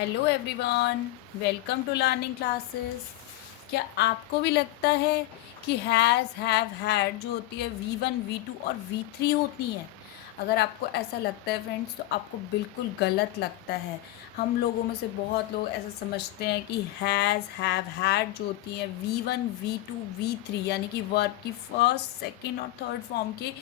Hello everyone, welcome to learning classes. क्या आपको भी लगता है कि हैज़ हैव हैड जो होती है V1 V2 और V3 होती हैं? अगर आपको ऐसा लगता है फ्रेंड्स तो आपको बिल्कुल गलत लगता है। हम लोगों में से बहुत लोग ऐसा समझते हैं कि हैज़ हैव हैड जो होती हैं V1 V2 V3 यानी कि वर्ब की फर्स्ट सेकंड और थर्ड फॉर्म के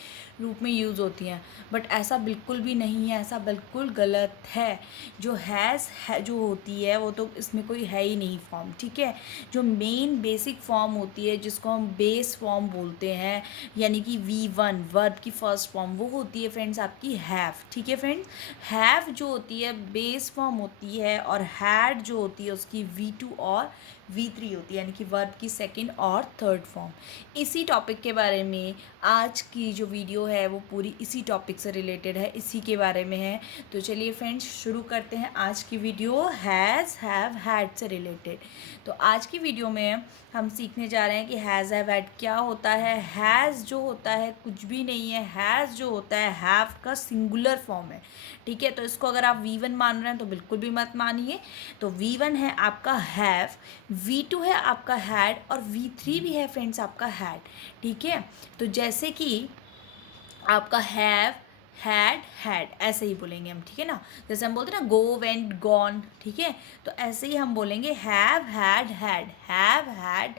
रूप में यूज़ होती हैं। बट ऐसा बिल्कुल भी नहीं है, ऐसा बिल्कुल गलत है। जो हैज़ है जो होती है वो तो इसमें कोई है ही नहीं फॉर्म, ठीक है। जो मेन बेसिक फॉर्म होती है जिसको हम बेस फॉर्म बोलते हैं यानी कि V1 वर्ब की फर्स्ट फॉर्म वो होती है फ्रेंड्स आपकी हैव, ठीक है फ्रेंड्स। हैव जो होती है बेस फॉर्म होती है और हैड जो होती है उसकी V2 और V3 होती है यानी कि वर्ब की सेकंड और थर्ड फॉर्म। इसी टॉपिक के बारे में आज की जो वीडियो है वो पूरी इसी टॉपिक से रिलेटेड है, इसी के बारे में है। तो चलिए फ्रेंड्स शुरू करते हैं आज की वीडियो हैज़ हैव हैड से रिलेटेड। तो आज की वीडियो में हम सीखने जा रहे हैं कि हैज़ हैव हैड क्या होता है। हैज़ जो होता है कुछ भी नहीं है, हैज़ जो होता है हैव का सिंगुलर फॉर्म है, ठीक है। तो इसको अगर आप V1 मान रहे हैं तो बिल्कुल भी मत मानिए। तो V1 है आपका हैव, V2 है आपका हैड और V3 भी है फ्रेंड्स आपका हैड, ठीक है। तो जैसे कि आपका हैव हैड हैड ऐसे ही बोलेंगे हम, ठीक है ना। जैसे हम बोलते हैं ना गो वेंट गॉन, ठीक है। तो ऐसे ही हम बोलेंगे have had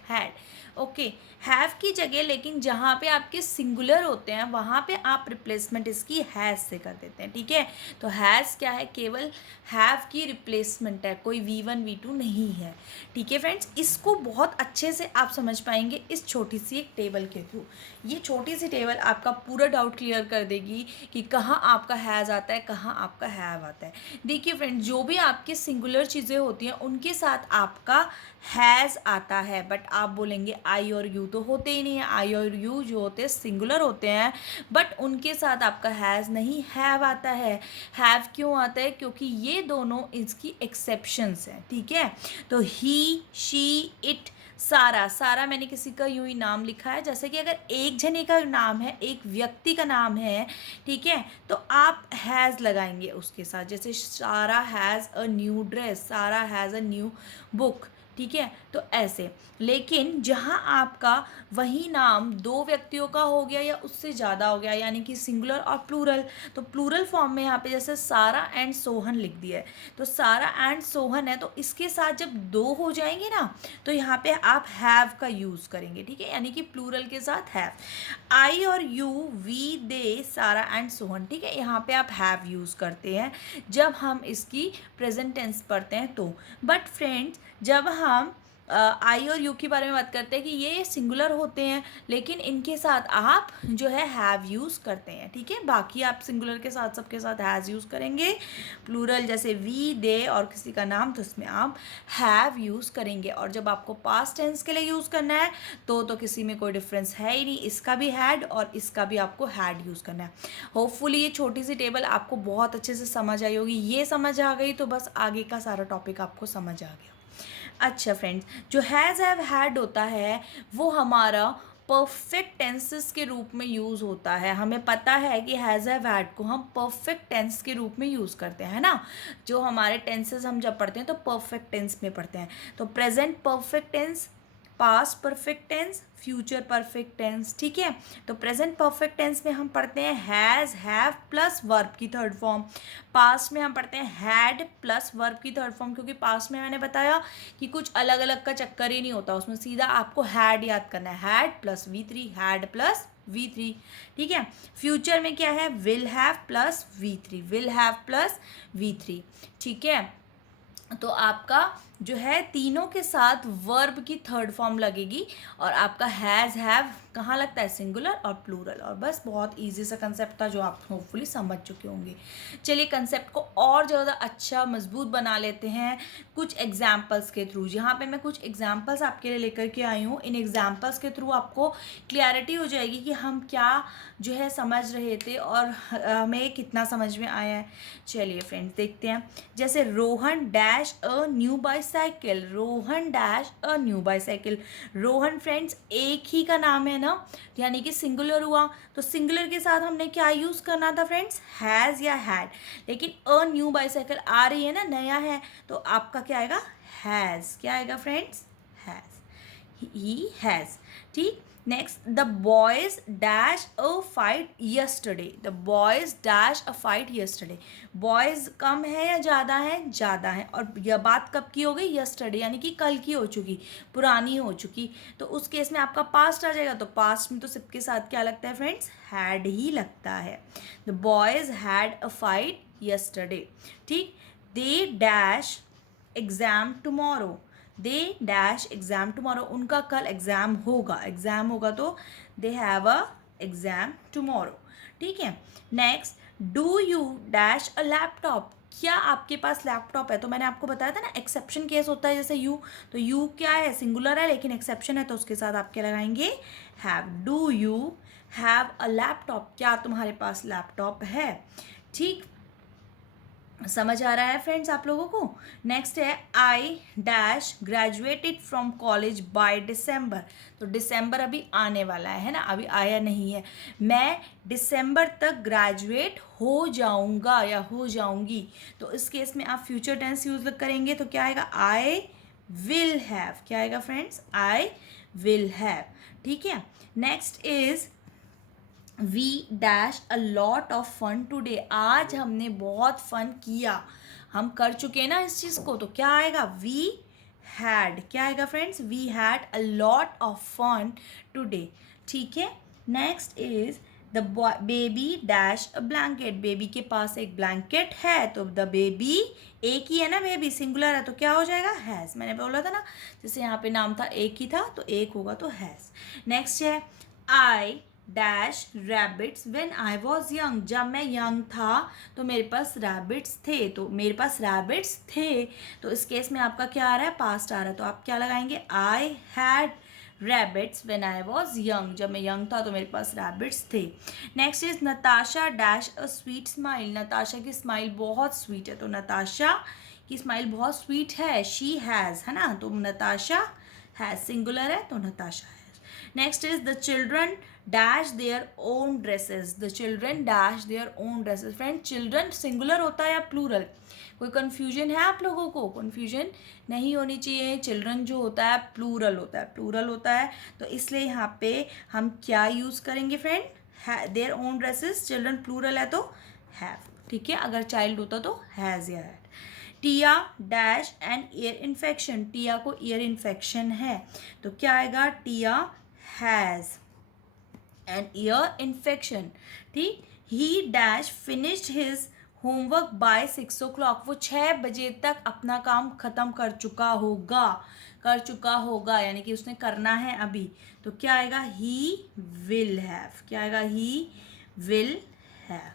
had. Okay, have की जगह लेकिन जहाँ पे आपके सिंगुलर होते हैं वहाँ पे आप रिप्लेसमेंट इसकी हैज़ से कर देते हैं, ठीक है। तो हैज़ क्या है, केवल हैव की रिप्लेसमेंट है, कोई V1 V2 नहीं है, ठीक है फ्रेंड्स। इसको बहुत अच्छे से आप समझ पाएंगे इस छोटी सी एक टेबल के थ्रू। ये छोटी सी टेबल आपका पूरा डाउट क्लियर कर देगी कि कहाँ आपका हैज़ आता है, कहाँ आपका हैव आता है। देखिए फ्रेंड्स, जो भी आपके सिंगुलर चीज़ें होती हैं उनके साथ आपका हैज़ आता है, बट आप बोलेंगे आई और यू तो होते ही नहीं है। आई और यू जो होते हैं सिंगुलर होते हैं, बट उनके साथ आपका हैज़ नहीं हैव आता है। हैव क्यों आता है, क्योंकि ये दोनों इसकी एक्सेप्शंस हैं, ठीक है। तो ही शी इट सारा, सारा मैंने किसी का यूं ही नाम लिखा है, जैसे कि अगर एक जने का नाम है, एक व्यक्ति का नाम है, ठीक है, तो आप हैज़ लगाएंगे उसके साथ। जैसे सारा हैज़ अ न्यू ड्रेस, सारा हैज़ अ न्यू बुक, ठीक है। तो ऐसे, लेकिन जहाँ आपका वही नाम दो व्यक्तियों का हो गया या उससे ज़्यादा हो गया यानी कि सिंगुलर और प्लूरल, तो प्लूरल फॉर्म में यहाँ पे जैसे सारा एंड सोहन लिख दिया है, तो सारा एंड सोहन है, तो इसके साथ जब दो हो जाएंगे ना तो यहाँ पे आप हैव का यूज़ करेंगे, ठीक है, यानी कि प्लूरल के साथ हैव। आई और यू, वी, दे, सारा एंड सोहन, ठीक है, यहाँ पे आप हैव यूज़ करते हैं जब हम इसकी प्रेजेंट टेंस पढ़ते हैं तो। बट फ्रेंड्स, जब हम आई और यू के बारे में बात करते हैं कि ये सिंगुलर होते हैं लेकिन इनके साथ आप जो है हैव यूज़ करते हैं, ठीक है। बाकी आप सिंगुलर के साथ सबके साथ हैज़ यूज़ करेंगे। प्लूरल जैसे वी, दे और किसी का नाम, तो इसमें आप हैव यूज़ करेंगे। और जब आपको पास्ट टेंस के लिए यूज़ करना है तो किसी में कोई डिफरेंस है ही नहीं, इसका भी हैड और इसका भी आपको हैड यूज़ करना है। होपफुली ये छोटी सी टेबल आपको बहुत अच्छे से समझ आई होगी। ये समझ आ गई तो बस आगे का सारा टॉपिक आपको समझ आ गया। अच्छा फ्रेंड्स, जो हैज़ हैव हैड होता है वो हमारा परफेक्ट टेंसेस के रूप में यूज़ होता है। हमें पता है कि हैज़ हैव हैड को हम परफेक्ट टेंस के रूप में यूज़ करते हैं ना। जो हमारे टेंसेस हम जब पढ़ते हैं तो परफेक्ट टेंस में पढ़ते हैं। तो present perfect tense, past perfect tense, future perfect tense, ठीक है। तो प्रेजेंट परफेक्ट टेंस में हम पढ़ते हैं हैज़ हैव प्लस वर्ब की थर्ड फॉर्म। पास्ट में हम पढ़ते हैं हैड प्लस वर्ब की थर्ड फॉर्म, क्योंकि पास्ट में मैंने बताया कि कुछ अलग अलग का चक्कर ही नहीं होता, उसमें सीधा आपको हैड याद करना है, had plus V3, had plus V3, ठीक है। फ्यूचर में क्या है, will have plus V3, will have plus V3, ठीक है। तो आपका जो है तीनों के साथ वर्ब की थर्ड फॉर्म लगेगी और आपका हैज़ हैव कहाँ लगता है, सिंगुलर और प्लूरल। और बस बहुत इजी सा कंसेप्ट था जो आप होपफुली समझ चुके होंगे। चलिए कंसेप्ट को और ज़्यादा अच्छा मजबूत बना लेते हैं कुछ एग्जाम्पल्स के थ्रू। यहाँ पे मैं कुछ एग्जाम्पल्स आपके लिए लेकर के आई हूँ। इन एग्जाम्पल्स के थ्रू आपको क्लियरिटी हो जाएगी कि हम क्या जो है समझ रहे थे और हमें कितना समझ में आया है। चलिए फ्रेंड्स देखते हैं। जैसे Rohan dash a new bicycle, Rohan dash a new bicycle. Rohan friends एक ही का नाम है ना, यानी कि सिंगुलर हुआ, तो सिंगुलर के साथ हमने क्या यूज़ करना था फ्रेंड्स, हैज़ या हैड। लेकिन अ न्यू बाईसाइकिल आ रही है ना, नया है, तो आपका क्या आएगा, हैज़। क्या आएगा फ्रेंड्स, हैज़, ही हैज़। ठीक, next, the boys dash a fight yesterday, the boys dash a fight yesterday. Boys कम है या ज़्यादा है, ज़्यादा है, और यह बात कब की हो गई, यस्टरडे, यानी कि कल की हो चुकी, पुरानी हो चुकी, तो उस केस में आपका पास्ट आ जाएगा। तो पास्ट में तो सबके साथ क्या लगता है फ्रेंड्स, हैड ही लगता है। The boys had a fight yesterday. ठीक, they dash exam tomorrow, they dash exam tomorrow, उनका कल एग्जाम होगा, एग्जाम होगा तो they have a exam tomorrow. ठीक है, next, do you dash a laptop, क्या आपके पास लैपटॉप है। तो मैंने आपको बताया था ना, एक्सेप्शन केस होता है जैसे यू, तो यू क्या है, सिंगुलर है लेकिन एक्सेप्शन है, तो उसके साथ आप क्या लगाएंगे, have. Do you have a laptop, क्या तुम्हारे पास लैपटॉप है। ठीक, समझ आ रहा है फ्रेंड्स आप लोगों को। नेक्स्ट है, I dash graduated from college by December, तो डिसम्बर अभी आने वाला है ना, अभी आया नहीं है। मैं दिसंबर तक ग्रेजुएट हो जाऊंगा या हो जाऊंगी, तो इस केस में आप फ्यूचर टेंस यूज करेंगे, तो क्या आएगा, आई विल हैव। क्या आएगा फ्रेंड्स, आई विल हैव। ठीक है, next is, we dash a lot of fun today, आज हमने बहुत फन किया, हम कर चुके हैं ना इस चीज़ को, तो क्या आएगा, वी हैड। क्या आएगा friends, we had a lot of fun today. ठीक है, next is, the baby dash a blanket, baby के पास एक ब्लैंकेट है, तो द बेबी, एक ही है ना, बेबी सिंगुलर है, तो क्या हो जाएगा, हैज़। मैंने बोला था ना, जैसे यहाँ पे नाम था एक ही था, तो एक होगा तो हैज़। नेक्स्ट है, I dash rabbits when I was young, जब मैं यंग था तो मेरे पास रैबिट्स थे, तो मेरे पास रैबिट्स थे, तो इस केस में आपका क्या आ रहा है, पास्ट आ रहा है, तो आप क्या लगाएंगे, I had rabbits when I was young, जब मैं यंग था तो मेरे पास रैबिट्स थे। Next is, Natasha dash a sweet smile, Natasha की स्माइल बहुत स्वीट है, तो नताशा की स्माइल बहुत स्वीट है, शी हैज़, है ना, तो नताशा हैज़ सिंगुलर है, तो नताशा है। Next is, the children dash there own dresses, the children dash there own dresses. Friend, children singular होता है या प्लूरल, कोई कन्फ्यूजन है आप लोगों को, कन्फ्यूजन नहीं होनी चाहिए। चिल्ड्रन जो होता है प्लूरल होता है, प्लूरल होता है, तो इसलिए यहाँ पे हम क्या यूज़ करेंगे friend, their own dresses, children plural है तो हैव। ठीक है, अगर चाइल्ड होता तो हैज़ या had. Tia dash an ear infection, Tia को ईयर इन्फेक्शन है, तो क्या आएगा, Tia has an ear infection. ठीक, he dash finished his homework by 6 o'clock, वो 6 बजे तक अपना काम ख़त्म कर चुका होगा, कर चुका होगा, यानी कि उसने करना है अभी, तो क्या आएगा, ही विल हैव। क्या आएगा, ही विल हैव।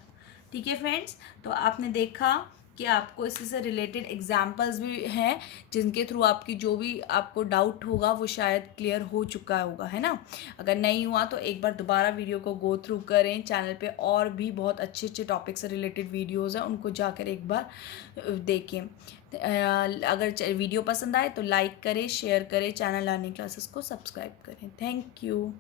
ठीक है फ्रेंड्स, तो आपने देखा कि आपको इसी से रिलेटेड एग्जाम्पल्स भी हैं, जिनके थ्रू आपकी जो भी आपको डाउट होगा वो शायद क्लियर हो चुका होगा, है ना। अगर नहीं हुआ तो एक बार दोबारा वीडियो को गो थ्रू करें, चैनल पे और भी बहुत अच्छे अच्छे टॉपिक से रिलेटेड वीडियोज़ हैं, उनको जाकर एक बार देखें। अगर वीडियो पसंद आए तो लाइक करें, शेयर करें, चैनल लर्निंग क्लासेस को सब्सक्राइब करें। Thank you.